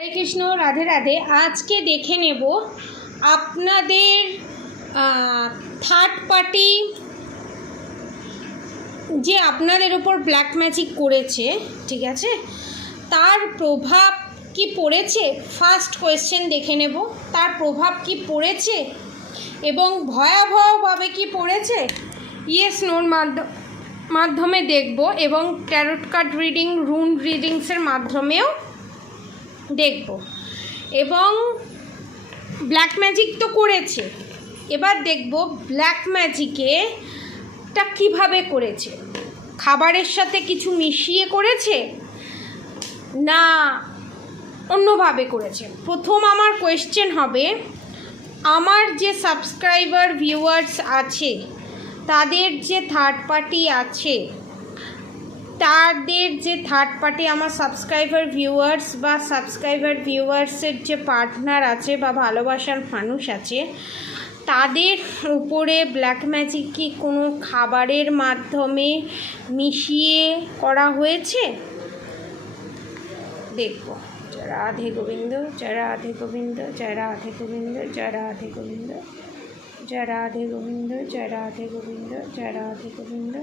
হরে কৃষ্ণ, রাধে রাধে। আজকে দেখে নেব আপনাদের থার্ড পার্টি যে আপনাদের উপর ব্ল্যাক ম্যাজিক করেছে, ঠিক আছে, তার প্রভাব কি পড়েছে। ফার্স্ট কোয়েশ্চেন দেখে নেব, তার প্রভাব কি পড়েছে এবং ভয়াবহভাবে কি পড়েছে, ইয়েস নোর মাধ্যমে দেখব এবং ট্যারোট কার্ড রিডিং, রুন রিডিংসের মাধ্যমেও দেখব। এবং ব্ল্যাক ম্যাজিক তো করেছে, এবার দেখব ব্ল্যাক ম্যাজিকেটা কিভাবে করেছে। খাবারের সাথে কিছু মিশিয়ে করেছে না অন্যভাবে করেছে। প্রথম আমার কোয়েশ্চেন হবে, আমার যে সাবস্ক্রাইবার ভিউয়ার্স আছে, তাদের যে থার্ড পার্টি আছে, তাদের যে থার্ড পার্টি আমার সাবস্ক্রাইবার ভিউয়ার্স বা সাবস্ক্রাইবার ভিউয়ার্সের যে পার্টনার আছে বা ভালোবাসার মানুষ আছে, তাদের উপরে ব্ল্যাক ম্যাজিক কি কোনো খাবারের মাধ্যমে মিশিয়ে করা হয়েছে দেখব। জয় রাধে গোবিন্দ, জয় রাধে গোবিন্দ, জয় রাধে গোবিন্দ, জয় রাধে গোবিন্দ, জয় রাধে গোবিন্দ, জয় রাধে গোবিন্দ, জয় রাধে গোবিন্দ,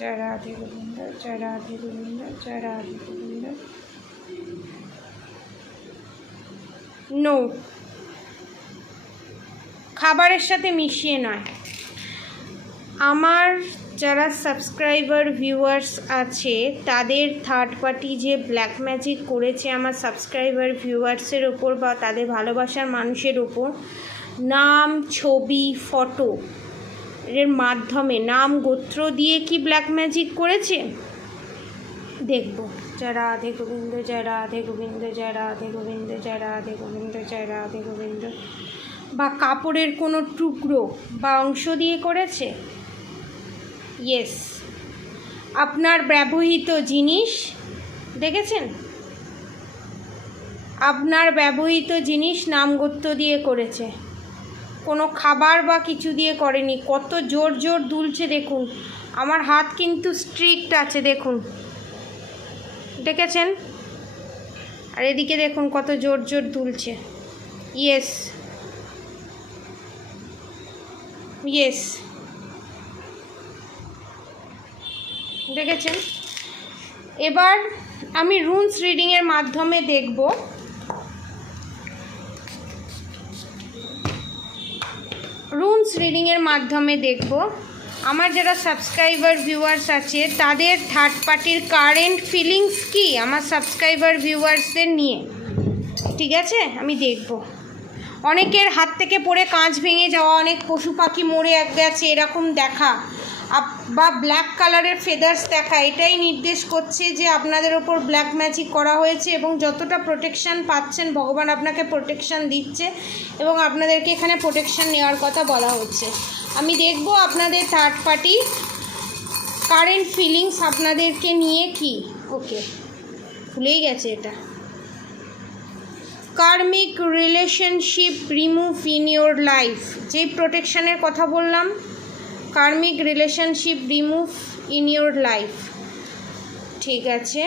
জয় রাধে গোবিন্দ, জয় রাধে গোবিন্দ, জয় রাধে গোবিন্দ। নো, খাবারের সাথে মিশিয়ে নয়। আমার যারা সাবস্ক্রাইবার ভিউয়ার্স আছে, তাদের থার্ড পার্টি যে ব্ল্যাক ম্যাজিক করেছে আমার সাবস্ক্রাইবার ভিউয়ার্সের ওপর বা তাদের ভালোবাসার মানুষের ওপর, নাম, ছবি, ফটো এর মাধ্যমে, নাম গোত্র দিয়ে কি ব্ল্যাক ম্যাজিক করেছে দেখব। জয় রাধে গোবিন্দ, জয় রাধে গোবিন্দ, জয় রাধে গোবিন্দ, জয় রাধে গোবিন্দ, জয় রাধে গোবিন্দ। বা কাপড়ের কোনো টুকরো বা অংশ দিয়ে করেছে, ইয়েস। আপনার ব্যবহৃত জিনিস দেখেছেন, আপনার ব্যবহৃত জিনিস নাম গোত্র দিয়ে করেছে, কোনো খাবার বা কিছু দিয়ে করেনি। কত জোর জোর দুলছে দেখুন, আমার হাত কিন্তু স্ট্রিক্ট আছে দেখুন, দেখেছেন? আর এদিকে দেখুন কত জোর জোর দুলছে, ইয়েস ইয়েস, দেখেছেন? এবার আমি রুনস রিডিংয়ের মাধ্যমে দেখব আমার যারা সাবস্ক্রাইবার ভিউয়ার্স আছে, তাদের থার্ড পার্টির কারেন্ট ফিলিংস কি আমার সাবস্ক্রাইবার ভিউয়ার্সদের নিয়ে, ঠিক আছে? আমি দেখব। অনেকের হাত থেকে পড়ে কাঁচ ভেঙে যাওয়া, অনেক পশু পাখি মরে গেছে এরকম দেখা, বা ব্ল্যাক কালারের ফেদার্স দেখা, এটাই নির্দেশ করছে যে আপনাদের ওপর ব্ল্যাক ম্যাজিক করা হয়েছে এবং যতটা প্রোটেকশান পাচ্ছেন, ভগবান আপনাকে প্রোটেকশান দিচ্ছে এবং আপনাদেরকে এখানে প্রোটেকশান নেওয়ার কথা বলা হচ্ছে। আমি দেখব আপনাদের থার্ড পার্টি কারেন্ট ফিলিংস আপনাদেরকে নিয়ে কি। ওকে, ভুলেই গেছে এটা। Karmic relationship remove in your life, যেই প্রোটেকশানের কথা বললাম, karmic relationship remove in your life, ঠিক আছে?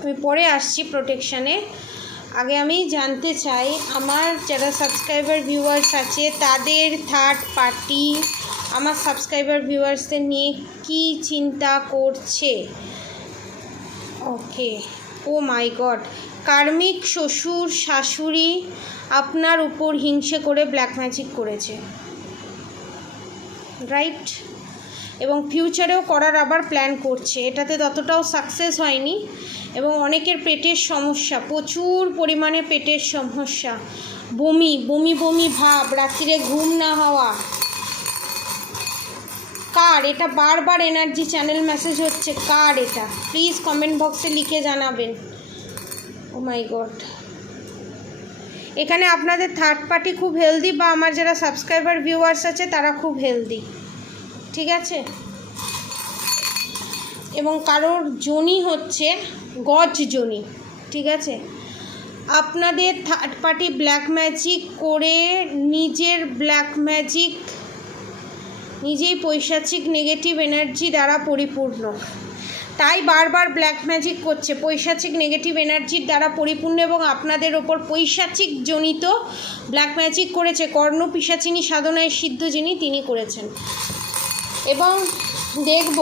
আমি পরে আসছি প্রোটেকশানে। আগে আমি জানতে চাই আমার যারা সাবস্ক্রাইবার ভিউয়ার্স আছে, তাদের থার্ড পার্টি আমার সাবস্ক্রাইবার ভিউয়ার্সদের নিয়ে কি চিন্তা করছে। ওকে, ও মাই গড, কার্মিক শ্বশুর শাশুড়ি আপনার উপর হিংসে করে ব্ল্যাক ম্যাজিক করেছে, রাইট? এবং ফিউচারেও করার আবার প্ল্যান করছে। এটাতে ততটাও সাকসেস হয়নি এবং অনেকের পেটের সমস্যা, প্রচুর পরিমাণে পেটের সমস্যা, বমি বমি বমি ভাব, রাত্রিরে ঘুম না হওয়া। কার এটা? বারবার এনার্জি চ্যানেল মেসেজ হচ্ছে, কার এটা? প্লিজ কমেন্ট বক্সে লিখে জানাবেন। ও মাই গড, এখানে আপনাদের থার্ড পার্টি খুব হেলদি বা আমার যারা সাবস্ক্রাইবার ভিউয়ার্স আছে তারা খুব হেলদি, ঠিক আছে? এবং কারোর জনি হচ্ছে গজ জনি, ঠিক আছে? আপনাদের থার্ড পার্টি ব্ল্যাক ম্যাজিক করে নিজের ব্ল্যাক ম্যাজিক, নিজেই পৈশাচিক নেগেটিভ এনার্জি দ্বারা পরিপূর্ণ। তাই বারবার ব্ল্যাক ম্যাজিক করছে, পৈশাচিক নেগেটিভ এনার্জির দ্বারা পরিপূর্ণ এবং আপনাদের ওপর পৈশাচিক জনিত ব্ল্যাক ম্যাজিক করেছে। কর্ণ পিশাচিনী সাধনায় সিদ্ধ যিনি, তিনি করেছেন। এবং দেখব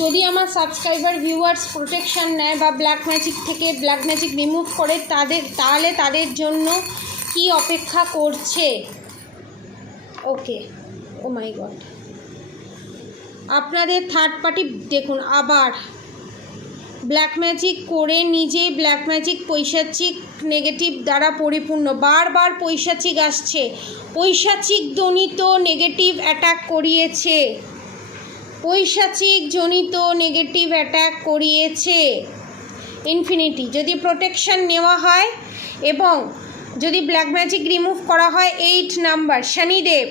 যদি আমার সাবস্ক্রাইবার ভিউয়ার্স প্রোটেকশান নেয় বা ব্ল্যাক ম্যাজিক থেকে ব্ল্যাক ম্যাজিক রিমুভ করে তাহলে তাদের জন্য কি অপেক্ষা করছে। ওকে, ও মাই গড, আপনাদের থার্ড পার্টি দেখুন আবার ব্ল্যাক ম্যাজিক করে নিজেই ব্ল্যাক ম্যাজিক পৈশাচিক নেগেটিভ দ্বারা পরিপূর্ণ, বারবার পৈশাচিক আসছে, পৈশাচিক জনিত নেগেটিভ অ্যাটাক করিয়েছে, পৈশাচিক জনিত নেগেটিভ অ্যাটাক করিয়েছে। ইনফিনিটি যদি প্রোটেকশন নেওয়া হয় এবং যদি ব্ল্যাক ম্যাজিক রিমুভ করা হয়, 8 নাম্বার শনিদেব,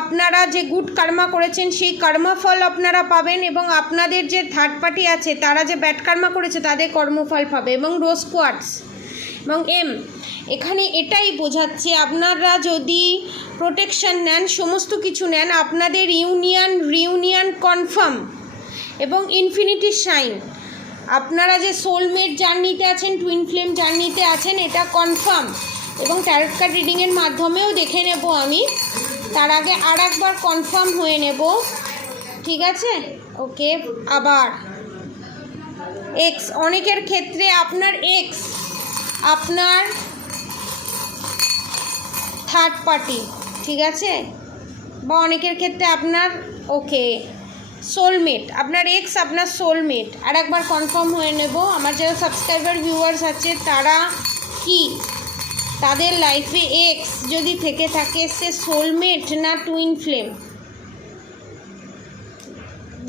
আপনারা যে গুড কর্মা করেছেন সেই কর্মফল আপনারা পাবেন এবং আপনাদের যে থার্ড পার্টি আছে তারা যে ব্যাড কর্মা করেছে তাদের কর্মফল পাবে। এবং রোজ কোয়ার্টস এবং এখানে এটাই বোঝাচ্ছে আপনারা যদি প্রোটেকশন নেন, সমস্ত কিছু নেন, আপনাদের রিউনিয়ন কনফার্ম এবং ইনফিনিটি সাইন। আপনারা যে সোলমেট জার্নিতে আছেন, টুইন ফ্লেম জার্নিতে আছেন, এটা কনফার্ম। এবং ট্যারট কার্ড রিডিংয়ের মাধ্যমেও দেখে নেব আমি, তার আগে আর একবার কনফার্ম হয়ে নেব, ঠিক আছে? ওকে, আবার এক্স, অনেকের ক্ষেত্রে আপনার এক্স আপনার থার্ড পার্টি, ঠিক আছে, বা অনেকের ক্ষেত্রে আপনার ওকে সোলমেট, আপনার এক্স আপনার সোলমেট। আর একবার কনফার্ম হয়ে নেব আমার যারা সাবস্ক্রাইবার ভিউয়ার্স আছে তারা কি তাদের লাইফে এক্স যদি থেকে থাকে সে সোলমেট না টুইন ফ্লেম।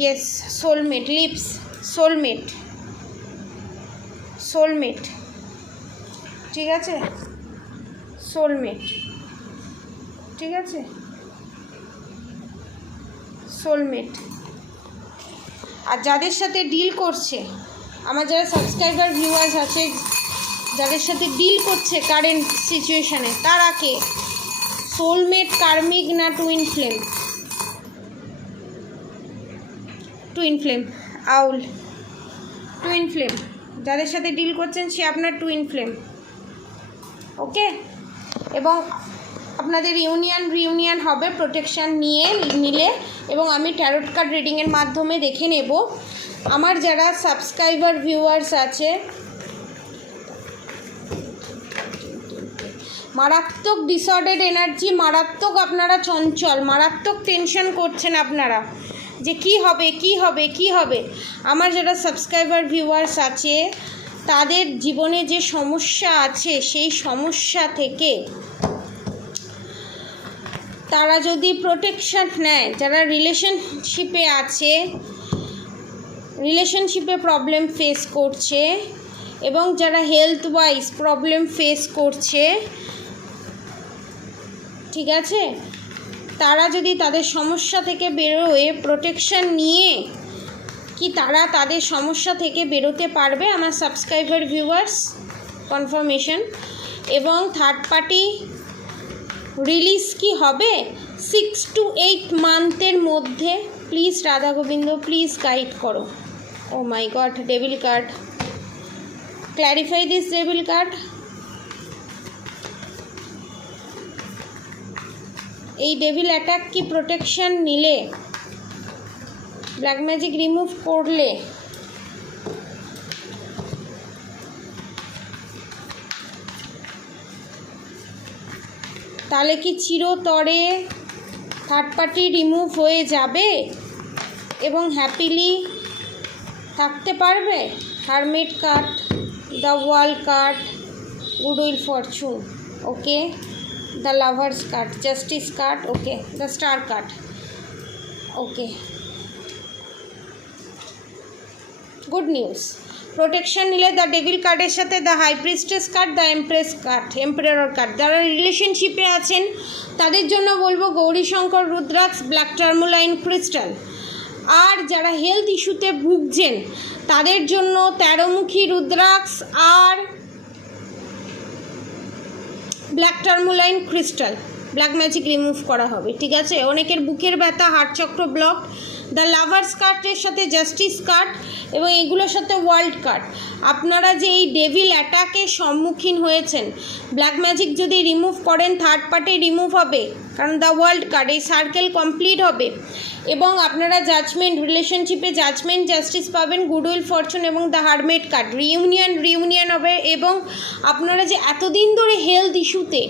ইয়েস, সোলমেট, লিপস সোলমেট, সোলমেট, ঠিক আছে, সোলমেট, ঠিক আছে, সোলমেট। আর যাদের সাথে ডিল করছে, আমার যারা সাবস্ক্রাইবার ভিউয়ার্স আছে যাদের সাথে ডিল করছে কারেন্ট সিচুয়েশানে, তারা কে সোলমেট, কার্মিক না টুইন ফ্লেম? টুইন ফ্লেম, আউল, টুইন ফ্লেম। যাদের সাথে ডিল করছেন সে আপনার টুইন ফ্লেম, ওকে। এবং আপনাদের রিউনিয়ন হবে প্রোটেকশান নিলে। এবং আমি ট্যারট কার্ড রিডিংয়ের মাধ্যমে দেখে নেব আমার যারা সাবস্ক্রাইবার ভিউয়ার্স আছে মারাত্মক ডিসঅর্ডার্ড এনার্জি, মারাত্মক আপনারা চঞ্চল, মারাত্মক টেনশন করছেন আপনারা যে কি হবে কি হবে কি হবে। আমার যারা সাবস্ক্রাইবার ভিউয়ার্স আছে তাদের জীবনে যে সমস্যা আছে সেই সমস্যা থেকে তারা যদি প্রোটেকশন নেয়, যারা রিলেশনশিপে আছে, রিলেশনশিপে প্রবলেম ফেস করছে এবং যারা হেলথ ওয়াইজ প্রবলেম ফেস করছে, ঠিক আছে, তারা যদি তাদের সমস্যা থেকে বেরোয় প্রোটেকশন নিয়ে কি তারা তাদের সমস্যা থেকে বেরোতে পারবে আমার সাবস্ক্রাইবার ভিউয়ার্স কনফার্মেশন। এবং থার্ড পার্টি রিলিজ কি হবে 6 to 8 মান্থের মধ্যে। Please Radha Gobinda please guide করো। Oh my God, devil card, clarify this devil card. এই ডেভিল অ্যাটাক কি প্রোটেকশন নিলে, ব্ল্যাক ম্যাজিক রিমুভ করলে তাহলে কি চিরতরে থার্ড পার্টি রিমুভ হয়ে যাবে এবং হ্যাপিলি থাকতে পারবে? Hermit card, the world card, good will fortune, okay, the lovers card, justice card, okay, the star card, okay, good news. Protection নিলে দ্য ডেভিল কার্ডের সাথে the high priestess card, the empress card, emperor card. যারা রিলেশনশিপে আছেন তাদের জন্য বলবো Gaurishankar rudraksha, black tourmaline crystal. আর যারা হেলথ ইস্যুতে ভুগছেন তাদের জন্য 13মুখী রুদ্রাক্স আর black tourmaline crystal, black magic remove করা হবে, ঠিক আছে। অনেকের বুকের ব্যথা, হার্ট চক্র ব্লক, দ্য লাভার্স কার্ডের সাথে জাস্টিস কার্ড এবং এগুলোর সাথে ওয়ার্ল্ড কার্ড। আপনারা যে এই ডেভিল অ্যাটাকের সম্মুখীন হয়েছেন, ব্ল্যাক ম্যাজিক যদি রিমুভ করেন থার্ড পার্টি রিমুভ হবে, কারণ দ্য ওয়ার্ল্ড কার্ড, এই সার্কেল কমপ্লিট হবে এবং আপনারা জাজমেন্ট, রিলেশনশিপে জাজমেন্ট, জাস্টিস পাবেন, গুডউইল, ফরচুন এবং দ্য হারমেট কার্ড। রিউনিয়ন হবে এবং আপনারা যে এতদিন ধরে হেলথ ইস্যুতে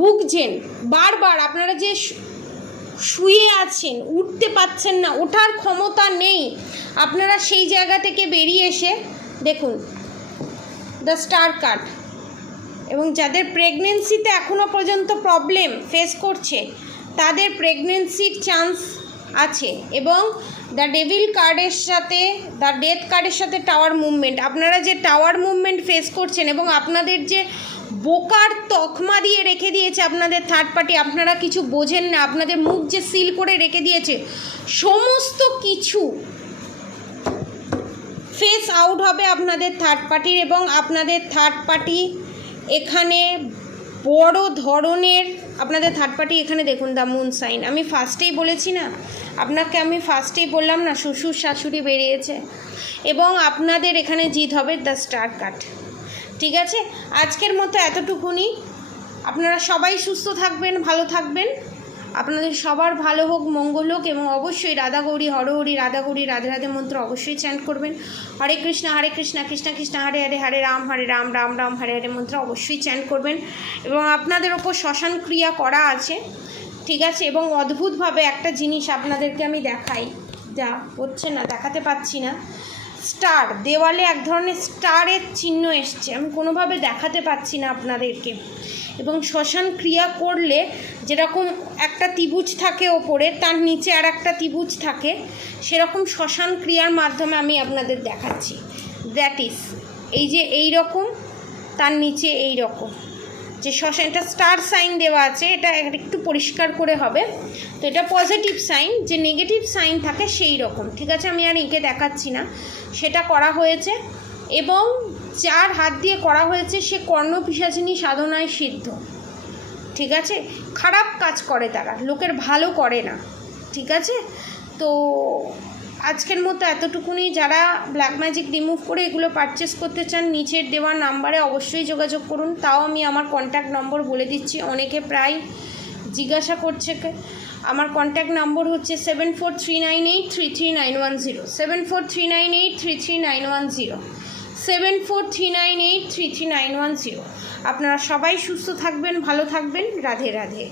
ভুগছেন, বারবার আপনারা যে শুয়ে আছেন, উঠতে পাচ্ছেন না, ওঠার ক্ষমতা নেই, আপনারা সেই জায়গা থেকে বেরিয়ে এসে দেখুন দ্য স্টার কার্ড। এবং যাদের প্রেগনেন্সিতে এখনও পর্যন্ত প্রবলেম ফেস করছে তাদের প্রেগনেন্সির চান্স আছে। এবং দ্য ডেভিল কার্ডের সাথে, দ্য ডেথ কার্ডের সাথে টাওয়ার মুভমেন্ট। আপনারা যে টাওয়ার মুভমেন্ট ফেস করছেন এবং আপনাদের যে বোকার তকমা দিয়ে রেখে দিয়েছে আপনাদের থার্ড পার্টি, আপনারা কিছু বোঝেন না, আপনাদের মুখ যে সিল করে রেখে দিয়েছে, সমস্ত কিছু ফেস আউট হবে আপনাদের থার্ড পার্টির। এবং আপনাদের থার্ড পার্টি এখানে বড় ধরনের, আপনাদের থার্ড পার্টি এখানে দেখুন দ্য মুন সাইন। আমি ফার্স্টেই বলেছি না আপনাকে, আমি ফার্স্টেই বললাম না শ্বশুর শাশুড়ি বেরিয়েছে এবং আপনাদের এখানে জিত হবে দ্য স্টার কার্ড, ঠিক আছে। আজকের মতো এতটুকুনি। আপনারা সবাই সুস্থ থাকবেন, ভালো থাকবেন, আপনাদের সবার ভালো হোক, মঙ্গল হোক এবং অবশ্যই রাধা গৌরী হরহরি, রাধা গৌরী রাধে রাধে মন্ত্র অবশ্যই চ্যান্ট করবেন। হরে কৃষ্ণ কৃষ্ণ কৃষ্ণ হরে হরে, হরে রাম রাম রাম হরে হরে মন্ত্র অবশ্যই চ্যান্ট করবেন। এবং আপনাদের ওপর শ্মশান ক্রিয়া করা আছে, ঠিক আছে। এবং অদ্ভুতভাবে একটা জিনিস আপনাদেরকে আমি দেখাই, যা হচ্ছে না, দেখাতে পাচ্ছি না, স্টার, দেওয়ালে এক ধরনের স্টারের চিহ্ন এসছে, আমি কোনোভাবে দেখাতে পাচ্ছি না আপনাদেরকে। এবং শ্মশান ক্রিয়া করলে যেরকম একটা ত্রিভুজ থাকে ওপরে, তার নিচে আর একটা ত্রিভুজ থাকে, সেরকম শ্মশান ক্রিয়ার মাধ্যমে আমি আপনাদের দেখাচ্ছি। দ্যাট ইজ এই যে এই রকম, তার নিচে এই রকম যে শ্মশান, এটা স্টার সাইন দেওয়া আছে, এটা একটু পরিষ্কার করে হবে। তো এটা পজিটিভ সাইন, যে নেগেটিভ সাইন থাকে সেই রকম, ঠিক আছে। আমি আর এঁকে দেখাচ্ছি না, সেটা করা হয়েছে। এবং যার হাত দিয়ে করা হয়েছে সে কর্ণপিশাচিনী সাধনায় সিদ্ধ, ঠিক আছে। খারাপ কাজ করে তারা, লোকের ভালো করে না, ঠিক আছে। তো আজকের মতো এতটুকুনি। যারা ব্ল্যাক ম্যাজিক রিমুভ করে এগুলো পারচেস করতে চান, নিচের দেওয়া নাম্বারে অবশ্যই যোগাযোগ করুন। তাও আমি আমার কন্ট্যাক্ট নম্বর বলে দিচ্ছি, অনেকে প্রায় জিজ্ঞাসা করছে। আমার কন্ট্যাক্ট নম্বর হচ্ছে 7439833910, 7439833910, 7439833910। আপনারা সবাই সুস্থ থাকবেন, ভালো থাকবেন, রাধে রাধে।